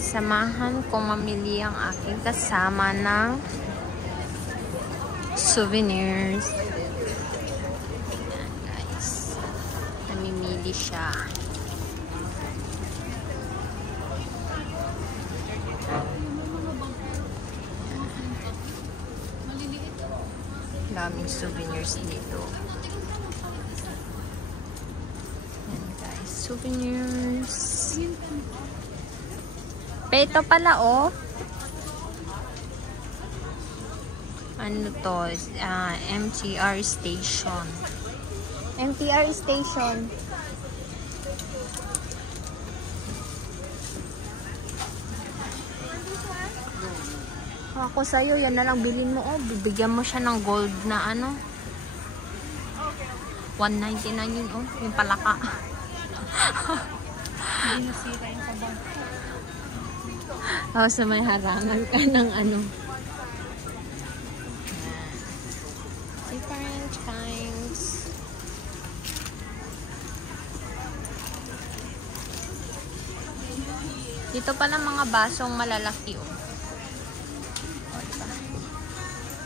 samahan kong mamili ang aking kasama ng souvenirs. Ayan, guys. Namimili siya. Daming souvenirs dito. Ayan, guys. Souvenirs. Ito pala, oh. Ano to? MTR station. MTR station. Ako sa'yo, yan na lang bilhin mo. Oh, bibigyan mo siya ng gold na ano. 199 yun, oh. Yung palaka. Hindi nasira yung sabang. Oh, sa may harangan ka ng ano. Different kinds. Dito pala mga basong malalaki, oh.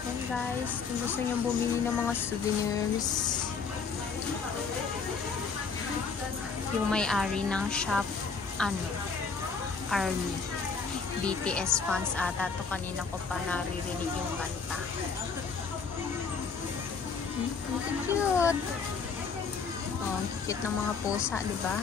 Yan, guys. Kung gusto nyo bumili ng mga souvenirs, yung may-ari ng shop, ano, Army. BTS fans ata to. Kanina ko pa naririnig yung kanta. Cute! Oh, cute ng mga pusa, diba?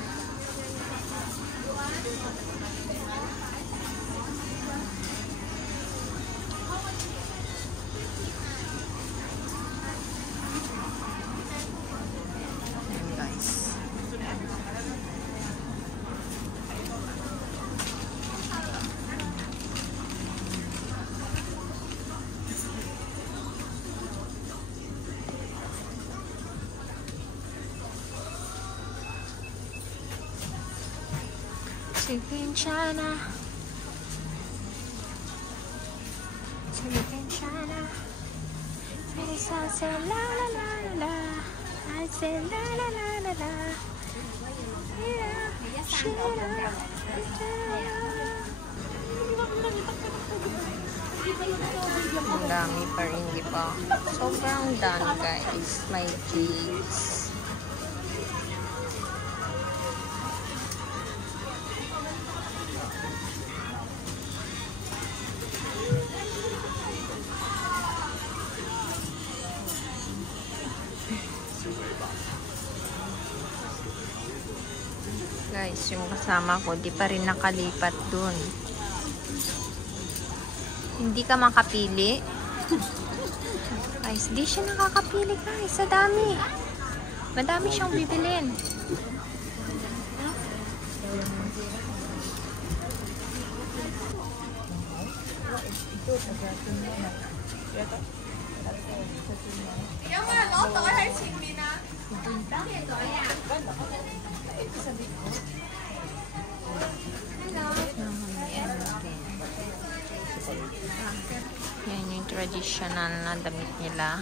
Ayan, guys. Chana. I say la la la la. I say la la la la la. Ang dami pa rin, di ba? Sobrang dami, guys. My kids. Guys, yung kasama ko, di pa rin nakalipat dun. Hindi ka makapili. Guys, di siya nakakapili, guys. Sa dami. Madami siyang bibilin. Yan yung traditional na damit nila.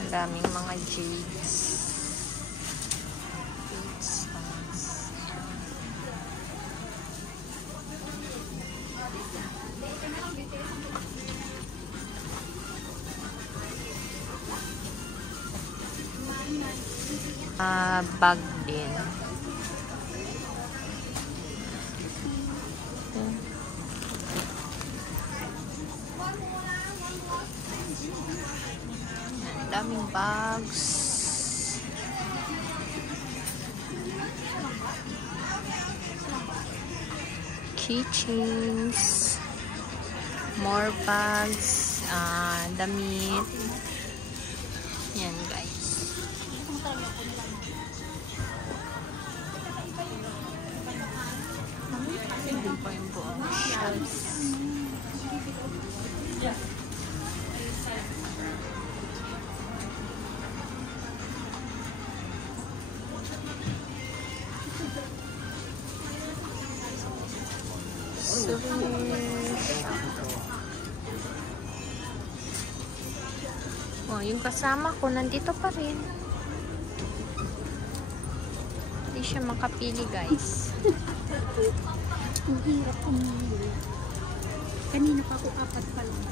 Ang daming mga jades. Bag din. Ang daming bags. Keychains. More bags. Damit. Yan, guys. Hindi pa yung buong shelves. Oh, yung kasama ko nandito pa rin. Hindi siya makapili, guys. Ang hirap umili. Kanina pa ako apat pa lang.